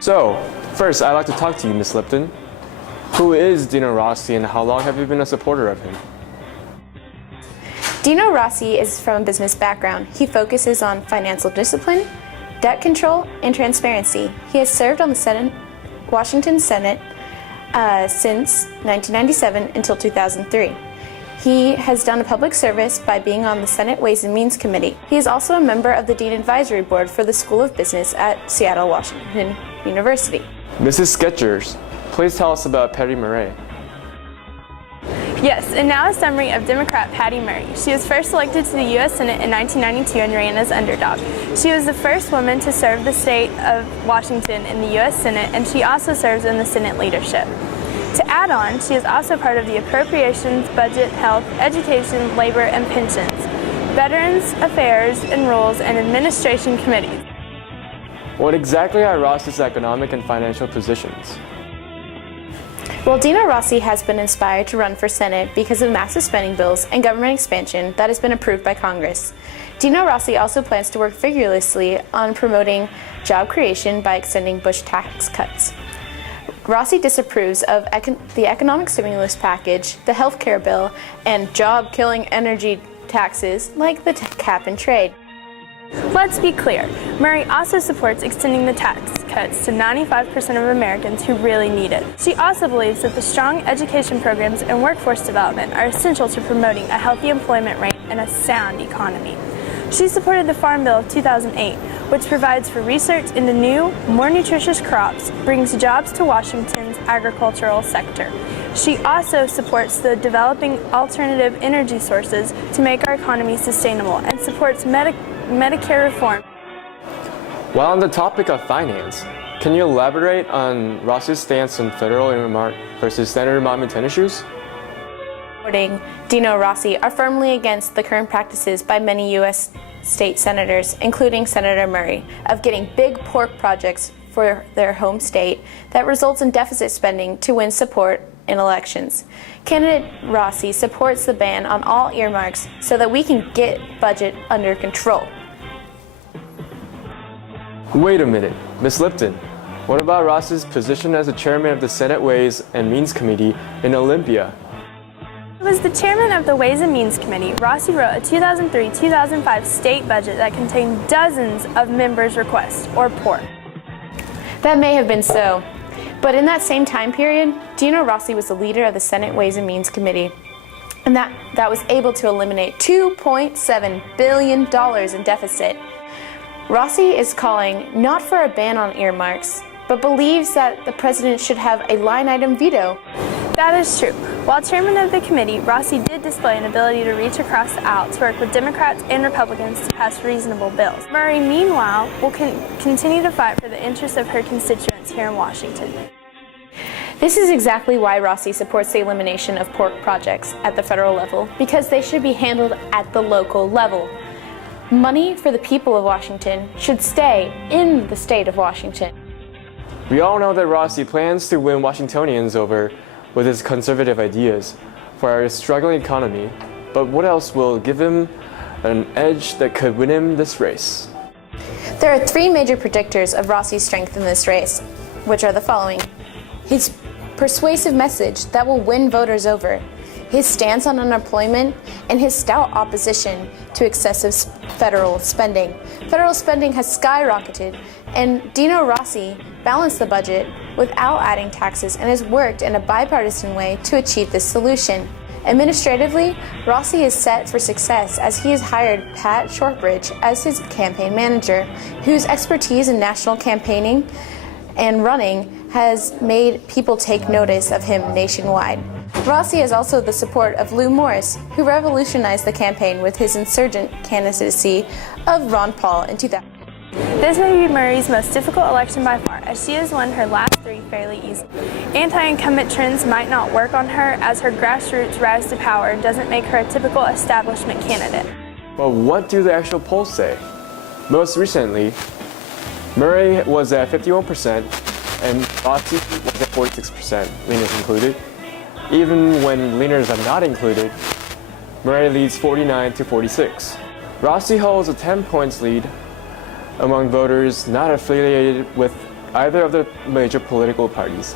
So, first, I'd like to talk to you, Ms. Lipton. Who is Dino Rossi and how long have you been a supporter of him? Dino Rossi is from a business background. He focuses on financial discipline, debt control, and transparency. He has served on the Washington Senate since 1997 until 2003. He has done a public service by being on the Senate Ways and Means Committee. He is also a member of the Dean Advisory Board for the School of Business at Seattle, Washington University. Mrs. Sketchers, please tell us about Patty Murray. Yes, and now a summary of Democrat Patty Murray. She was first elected to the U.S. Senate in 1992 and ran as underdog. She was the first woman to serve the state of Washington in the U.S. Senate, and she also serves in the Senate leadership. To add on, she is also part of the Appropriations, Budget, Health, Education, Labor, and Pensions, Veterans Affairs and Rules, and Administration Committees. What exactly are Rossi's economic and financial positions? Well, Dino Rossi has been inspired to run for Senate because of massive spending bills and government expansion that has been approved by Congress. Dino Rossi also plans to work vigorously on promoting job creation by extending Bush tax cuts. Rossi disapproves of the economic stimulus package, the health care bill, and job-killing energy taxes like the cap and trade. Let's be clear, Murray also supports extending the tax cuts to 95% of Americans who really need it. She also believes that the strong education programs and workforce development are essential to promoting a healthy employment rate and a sound economy. She supported the Farm Bill of 2008, which provides for research into new, more nutritious crops, brings jobs to Washington's agricultural sector. She also supports the developing alternative energy sources to make our economy sustainable and supports Medicare reform. While on the topic of finance, can you elaborate on Rossi's stance on federal earmark versus Senator Mommy tennis shoes? Supporting Dino Rossi are firmly against the current practices by many U.S. state senators, including Senator Murray, of getting big pork projects for their home state that results in deficit spending to win support in elections. Candidate Rossi supports the ban on all earmarks so that we can get budget under control. Wait a minute, Ms. Lipton. What about Rossi's position as the chairman of the Senate Ways and Means Committee in Olympia? As the chairman of the Ways and Means Committee, Rossi wrote a 2003-2005 state budget that contained dozens of members' requests, or pork. That may have been so, but in that same time period, Dino Rossi was the leader of the Senate Ways and Means Committee, and that was able to eliminate $2.7 billion in deficit. Rossi is calling not for a ban on earmarks, but believes that the president should have a line-item veto. That is true. While chairman of the committee, Rossi did display an ability to reach across the aisle to work with Democrats and Republicans to pass reasonable bills. Murray, meanwhile, will continue to fight for the interests of her constituents here in Washington. This is exactly why Rossi supports the elimination of pork projects at the federal level, because they should be handled at the local level. Money for the people of Washington should stay in the state of Washington. We all know that Rossi plans to win Washingtonians over with his conservative ideas for our struggling economy, but what else will give him an edge that could win him this race? There are three major predictors of Rossi's strength in this race, which are the following: his persuasive message that will win voters over, his stance on unemployment, and his stout opposition to excessive federal spending. Federal spending has skyrocketed, and Dino Rossi balanced the budget without adding taxes and has worked in a bipartisan way to achieve this solution. Administratively, Rossi is set for success as he has hired Pat Shortridge as his campaign manager, whose expertise in national campaigning and running has made people take notice of him nationwide. Rossi has also the support of Lou Morris, who revolutionized the campaign with his insurgent candidacy of Ron Paul in 2000. This may be Murray's most difficult election by far, as she has won her last three fairly easily. Anti-incumbent trends might not work on her, as her grassroots rise to power doesn't make her a typical establishment candidate. But what do the actual polls say? Most recently, Murray was at 51% and Rossi was at 46%, leaners included. Even when leaners are not included, Murray leads 49 to 46. Rossi holds a 10 points lead among voters not affiliated with either of the major political parties.